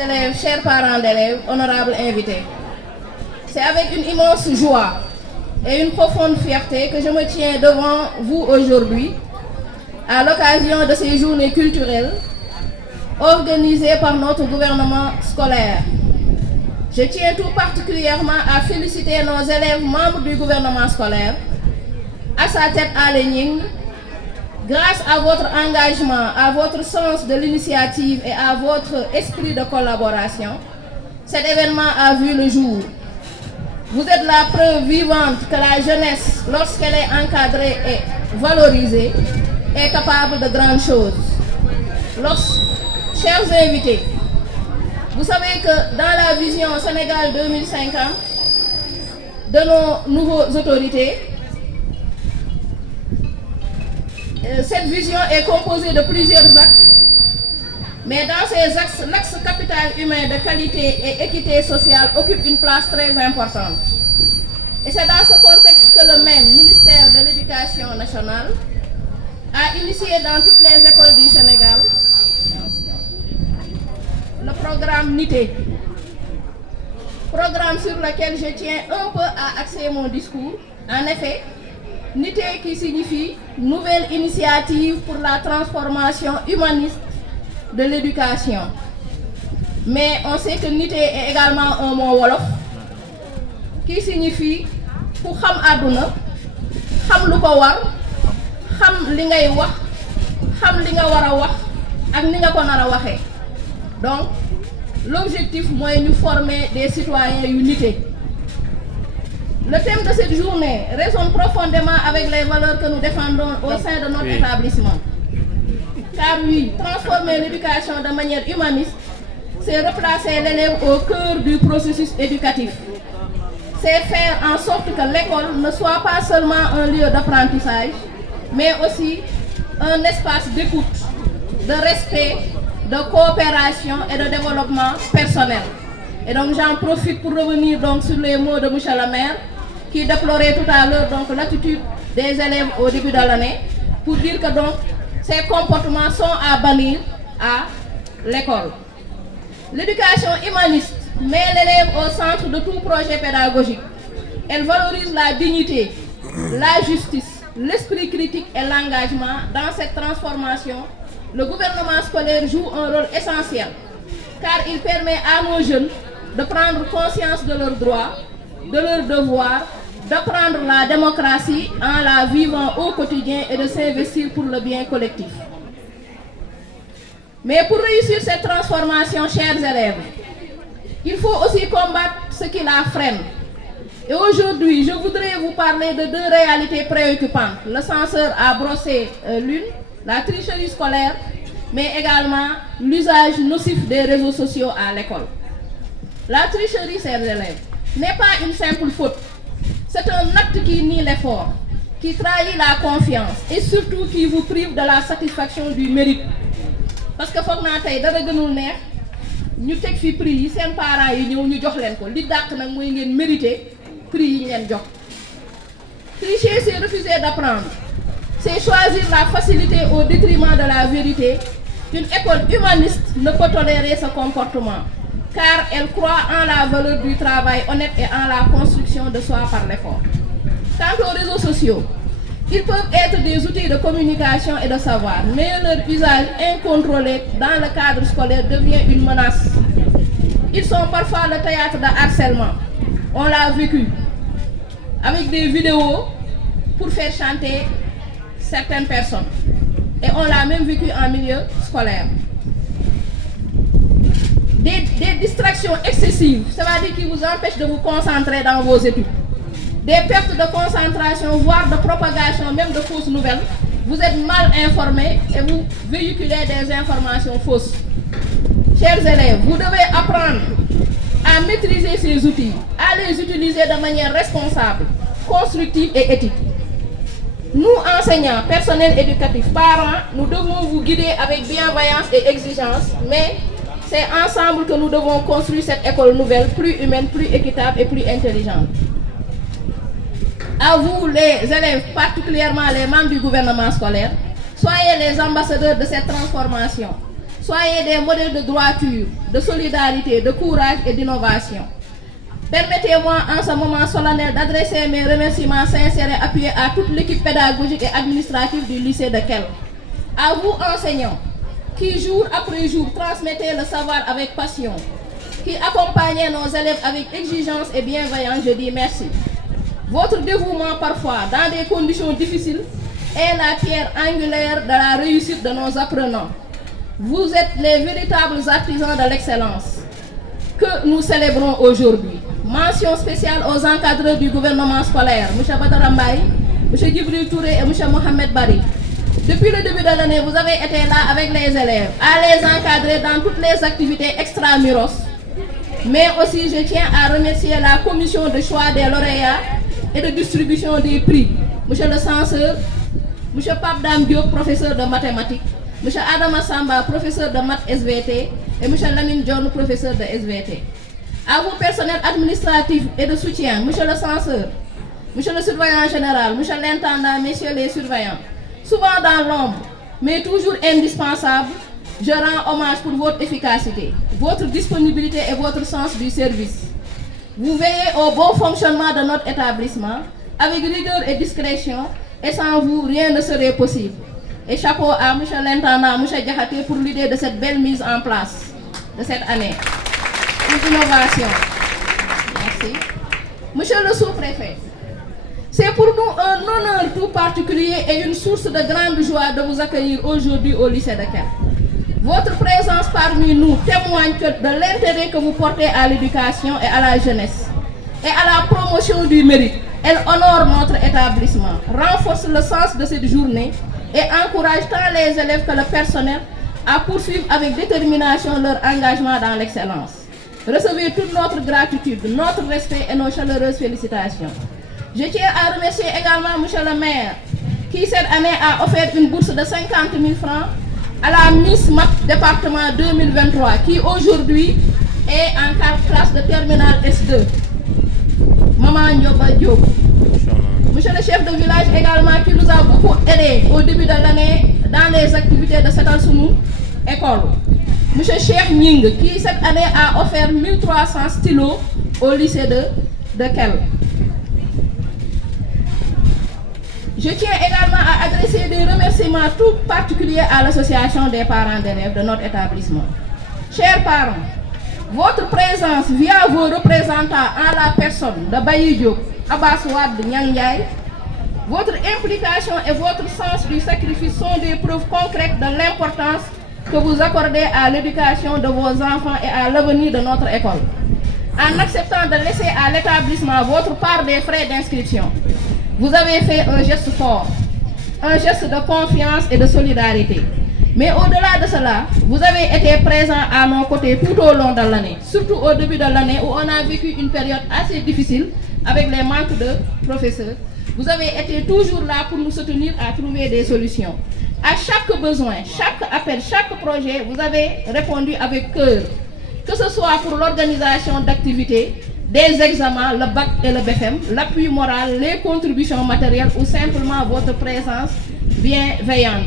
élèves, chers parents d'élèves, honorables invités. C'est avec une immense joie et une profonde fierté que je me tiens devant vous aujourd'hui à l'occasion de ces journées culturelles organisées par notre gouvernement scolaire. Je tiens tout particulièrement à féliciter nos élèves membres du gouvernement scolaire, à sa tête Aly Ngningue. Grâce à votre engagement, à votre sens de l'initiative et à votre esprit de collaboration, cet événement a vu le jour. Vous êtes la preuve vivante que la jeunesse, lorsqu'elle est encadrée et valorisée, est capable de grandes choses. Chers invités, vous savez que dans la vision Sénégal 2050 de nos nouvelles autorités, cette vision est composée de plusieurs axes. Mais dans ces axes, l'axe capital humain de qualité et équité sociale occupe une place très importante. Et c'est dans ce contexte que le même ministère de l'Éducation nationale a initié dans toutes les écoles du Sénégal le programme NITE, programme sur lequel je tiens un peu à axer mon discours. En effet, NITE qui signifie Nouvelle Initiative pour la Transformation Humaniste de l'Éducation. Mais on sait que NITE est également un mot wolof qui signifie ku xam àdduna, xam lu ko war, xam li ngay wax, xam li nga war a wax ak ni nga ko nar a waxee. Donc, l'objectif mooy ñu former des citoyens unités. Le thème de cette journée résonne profondément avec les valeurs que nous défendons au sein de notre établissement. Car oui, transformer l'éducation de manière humaniste, c'est replacer l'élève au cœur du processus éducatif. C'est faire en sorte que l'école ne soit pas seulement un lieu d'apprentissage, mais aussi un espace d'écoute, de respect, de coopération et de développement personnel. Et donc j'en profite pour revenir donc sur les mots de M. le maire qui déplorait tout à l'heure donc l'attitude des élèves au début de l'année pour dire que donc ces comportements sont à bannir à l'école. L'éducation humaniste met l'élève au centre de tout projet pédagogique. Elle valorise la dignité, la justice, l'esprit critique et l'engagement. Dans cette transformation, le gouvernement scolaire joue un rôle essentiel car il permet à nos jeunes de prendre conscience de leurs droits, de leurs devoirs, d'apprendre la démocratie en la vivant au quotidien et de s'investir pour le bien collectif. Mais pour réussir cette transformation, chers élèves, il faut aussi combattre ce qui la freine. Et aujourd'hui, je voudrais vous parler de deux réalités préoccupantes. Le censeur a brossé l'une, la tricherie scolaire, mais également l'usage nocif des réseaux sociaux à l'école. La tricherie, chers élèves, n'est pas une simple faute. C'est un acte qui nie l'effort, qui trahit la confiance et surtout qui vous prive de la satisfaction du mérite. Parce que foog naa tey dara gënul neex ñu teg fi prix yi seen parents yi ñëw ñu jox leen ko li dàq nag mooy ngeen mérité prix yi ñu leen jox. Tricher, c'est refuser d'apprendre, c'est choisir la facilité au détriment de la vérité. Une école humaniste ne peut tolérer ce comportement car elle croit en la valeur du travail honnête et en la construction de soi par l'effort. Quant aux réseaux sociaux, ils peuvent être des outils de communication et de savoir, mais leur usage incontrôlé dans le cadre scolaire devient une menace. Ils sont parfois le théâtre de harcèlement. On l'a vécu avec des vidéos pour faire chanter certaines personnes. Et on l'a même vécu en milieu scolaire. Des distractions excessives, c'est-à-dire qui vous empêchent de vous concentrer dans vos études. Des pertes de concentration, voire de propagation, même de fausses nouvelles. Vous êtes mal informés et vous véhiculez des informations fausses. Chers élèves, vous devez apprendre à maîtriser ces outils, à les utiliser de manière responsable, constructive et éthique. Nous, enseignants, personnel éducatif, parents, nous devons vous guider avec bienveillance et exigence, mais c'est ensemble que nous devons construire cette école nouvelle, plus humaine, plus équitable et plus intelligente. À vous, les élèves, particulièrement les membres du gouvernement scolaire, soyez les ambassadeurs de cette transformation. Soyez des modèles de droiture, de solidarité, de courage et d'innovation. Permettez-moi en ce moment solennel d'adresser mes remerciements sincères et appuyés à toute l'équipe pédagogique et administrative du lycée de Kell. À vous enseignants, qui jour après jour transmettez le savoir avec passion, qui accompagnez nos élèves avec exigence et bienveillance, je dis merci. Votre dévouement parfois dans des conditions difficiles est la pierre angulaire de la réussite de nos apprenants. Vous êtes les véritables artisans de l'excellence que nous célébrons aujourd'hui. Mention spéciale aux encadreurs du gouvernement scolaire, M. Badara Mbaye, M. Djibril Touré et M. Mohamed Bari. Depuis le début de l'année, vous avez été là avec les élèves, à les encadrer dans toutes les activités extramuros. Mais aussi, je tiens à remercier la commission de choix des lauréats et de distribution des prix. M. le censeur, M. Pape Dam Diop, professeur de mathématiques, M. Adama Samba, professeur de maths SVT, et M. Lamine John, professeur de SVT. À vous, personnel administratif et de soutien, M. le censeur, M. le surveillant général, M. l'intendant, messieurs les surveillants, souvent dans l'ombre, mais toujours indispensable, je rends hommage pour votre efficacité, votre disponibilité et votre sens du service. Vous veillez au bon fonctionnement de notre établissement, avec rigueur et discrétion, et sans vous, rien ne serait possible. Et chapeau à M. l'intendant, M. Diakhaté, pour l'idée de cette belle mise en place de cette année. Une innovation. Merci. Monsieur le sous-préfet, c'est pour nous un honneur tout particulier et une source de grande joie de vous accueillir aujourd'hui au lycée de Kell. Votre présence parmi nous témoigne de l'intérêt que vous portez à l'éducation et à la jeunesse et à la promotion du mérite. Elle honore notre établissement, renforce le sens de cette journée et encourage tant les élèves que le personnel à poursuivre avec détermination leur engagement dans l'excellence. Recevez toute notre gratitude, notre respect et nos chaleureuses félicitations. Je tiens à remercier également M. le maire qui cette année a offert une bourse de 50 000 francs à la Miss Math département 2023 qui aujourd'hui est en classe de terminale S2. Maman Nyoba Diop. Monsieur le chef de village également qui nous a beaucoup aidé au début de l'année dans les activités de Setal Sounou école. Monsieur Cheikh Ning qui cette année a offert 1300 stylos au lycée de Kell. Je tiens également à adresser des remerciements tout particuliers à l'association des parents d'élèves de notre établissement. Chers parents, votre présence via vos représentants en la personne de Bayi Diop, Abbas Wad Nyang Ndiaye, votre implication et votre sens du sacrifice sont des preuves concrètes de l'importance que vous accordez à l'éducation de vos enfants et à l'avenir de notre école. En acceptant de laisser à l'établissement votre part des frais d'inscription, vous avez fait un geste fort, un geste de confiance et de solidarité. Mais au-delà de cela, vous avez été présent à nos côtés tout au long de l'année, surtout au début de l'année où on a vécu une période assez difficile avec les manques de professeurs. Vous avez été toujours là pour nous soutenir à trouver des solutions. À chaque besoin, chaque appel, chaque projet, vous avez répondu avec cœur. Que ce soit pour l'organisation d'activités, des examens, le bac et le BFM, l'appui moral, les contributions matérielles ou simplement votre présence bienveillante.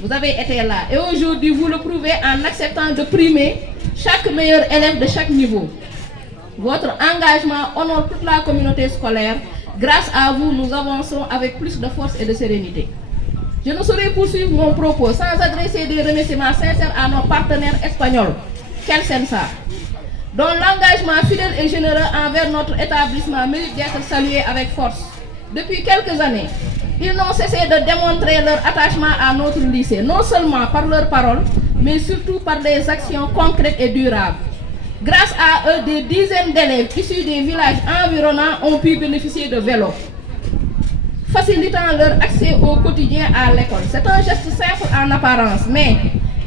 Vous avez été là et aujourd'hui vous le prouvez en acceptant de primer chaque meilleur élève de chaque niveau. Votre engagement honore toute la communauté scolaire. Grâce à vous, nous avançons avec plus de force et de sérénité. Je ne saurais poursuivre mon propos sans adresser des remerciements sincères à nos partenaires espagnols, Kelsensa, dont l'engagement fidèle et généreux envers notre établissement mérite d'être salué avec force. Depuis quelques années, ils n'ont cessé de démontrer leur attachement à notre lycée, non seulement par leurs paroles, mais surtout par des actions concrètes et durables. Grâce à eux, des dizaines d'élèves issus des villages environnants ont pu bénéficier de vélos, facilitant leur accès au quotidien à l'école. C'est un geste simple en apparence, mais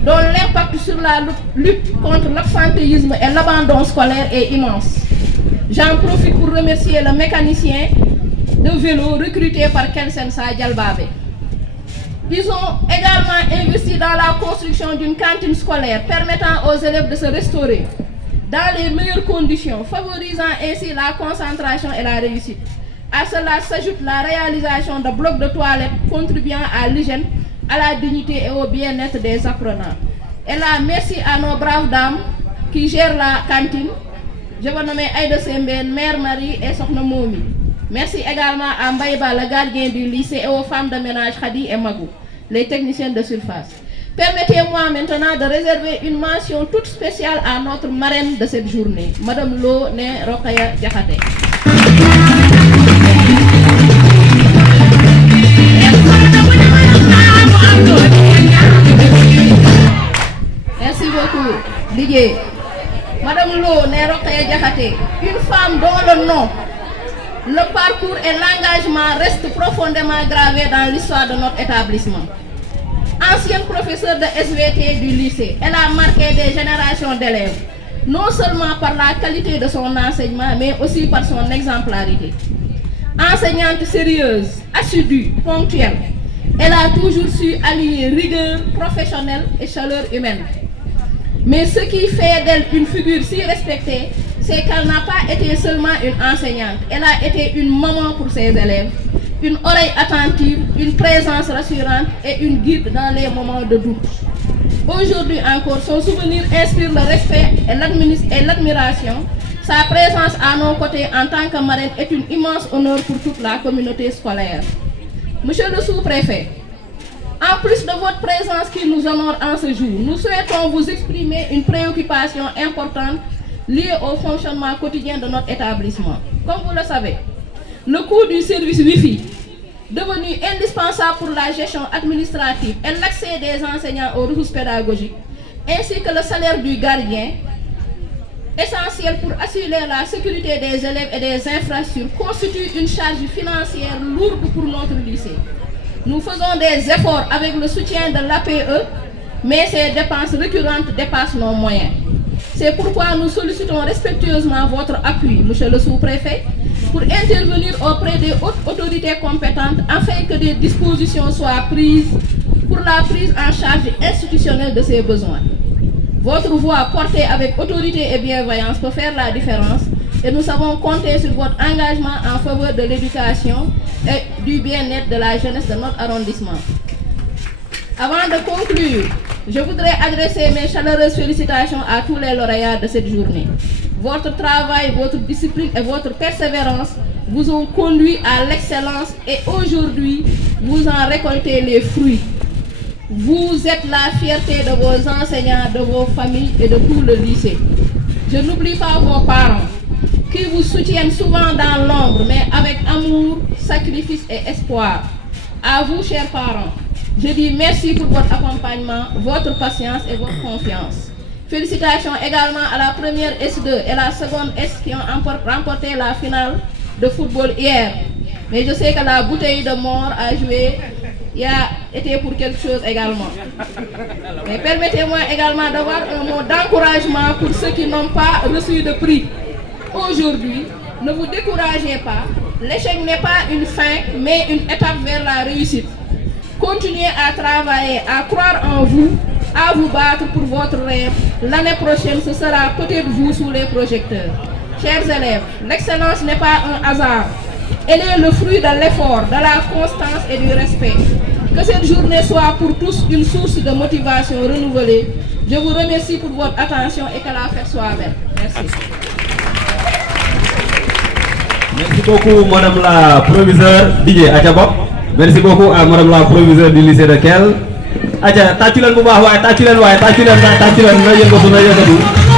dont l'impact sur la lutte contre l'absentéisme et l'abandon scolaire est immense. J'en profite pour remercier le mécanicien de vélo recruté par Kelsensa Dialbabe. Ils ont également investi dans la construction d'une cantine scolaire permettant aux élèves de se restaurer dans les meilleures conditions, favorisant ainsi la concentration et la réussite. À cela s'ajoute la réalisation de blocs de toilettes contribuant à l'hygiène, à la dignité et au bien-être des apprenants. Et là, merci à nos braves dames qui gèrent la cantine. Je veux nommer Aïda Semben, Mère Marie et Sokhna Momi. Merci également à Mbaïba, le gardien du lycée, et aux femmes de ménage Khadi et Magou, les techniciens de surface. Permettez-moi maintenant de réserver une mention toute spéciale à notre marraine de cette journée, Madame Lo Né Rokhaya Diakhaté. Merci beaucoup, Didier. Madame Lo Né Rokhaya Diakhaté, une femme dont le nom, le parcours et l'engagement restent profondément gravés dans l'histoire de notre établissement. Ancienne professeure de SVT du lycée, elle a marqué des générations d'élèves, non seulement par la qualité de son enseignement, mais aussi par son exemplarité. Enseignante sérieuse, assidue, ponctuelle, elle a toujours su allier rigueur professionnelle et chaleur humaine. Mais ce qui fait d'elle une figure si respectée, c'est qu'elle n'a pas été seulement une enseignante, elle a été une maman pour ses élèves, une oreille attentive, une présence rassurante et une guide dans les moments de doute. Aujourd'hui encore, son souvenir inspire le respect et l'admiration. Sa présence à nos côtés en tant que marraine est un immense honneur pour toute la communauté scolaire. Monsieur le sous-préfet, en plus de votre présence qui nous honore en ce jour, nous souhaitons vous exprimer une préoccupation importante liée au fonctionnement quotidien de notre établissement. Comme vous le savez, le coût du service Wi-Fi, devenu indispensable pour la gestion administrative et l'accès des enseignants aux ressources pédagogiques, ainsi que le salaire du gardien, essentiel pour assurer la sécurité des élèves et des infrastructures, constitue une charge financière lourde pour notre lycée. Nous faisons des efforts avec le soutien de l'APE, mais ces dépenses récurrentes dépassent nos moyens. C'est pourquoi nous sollicitons respectueusement votre appui, monsieur le sous-préfet, pour intervenir auprès des hautes autorités compétentes afin que des dispositions soient prises pour la prise en charge institutionnelle de ces besoins. Votre voix portée avec autorité et bienveillance peut faire la différence et nous savons compter sur votre engagement en faveur de l'éducation et du bien-être de la jeunesse de notre arrondissement. Avant de conclure, je voudrais adresser mes chaleureuses félicitations à tous les lauréats de cette journée. Votre travail, votre discipline et votre persévérance vous ont conduit à l'excellence et aujourd'hui, vous en récoltez les fruits. Vous êtes la fierté de vos enseignants, de vos familles et de tout le lycée. Je n'oublie pas vos parents qui vous soutiennent souvent dans l'ombre, mais avec amour, sacrifice et espoir. À vous, chers parents, je dis merci pour votre accompagnement, votre patience et votre confiance. Félicitations également à la première S2 et la seconde S qui ont remporté la finale de football hier. Mais je sais que la bouteille de mort a joué, il a été pour quelque chose également. Mais permettez-moi également d'avoir un mot d'encouragement pour ceux qui n'ont pas reçu de prix. Aujourd'hui, ne vous découragez pas. L'échec n'est pas une fin, mais une étape vers la réussite. Continuez à travailler, à croire en vous, à vous battre pour votre rêve. L'année prochaine, ce sera peut-être vous sous les projecteurs. Chers élèves, l'excellence n'est pas un hasard. Elle est le fruit de l'effort, de la constance et du respect. Que cette journée soit pour tous une source de motivation renouvelée. Je vous remercie pour votre attention et que la fête soit belle. Merci. Merci beaucoup, Madame la proviseure Didier Adjabok. Merci beaucoup à Madame la proviseure du lycée de Kell. Adja, tàccu leen bu baax waaye tàccu leen waaye tàccu leen na yëngatu na yëngatu.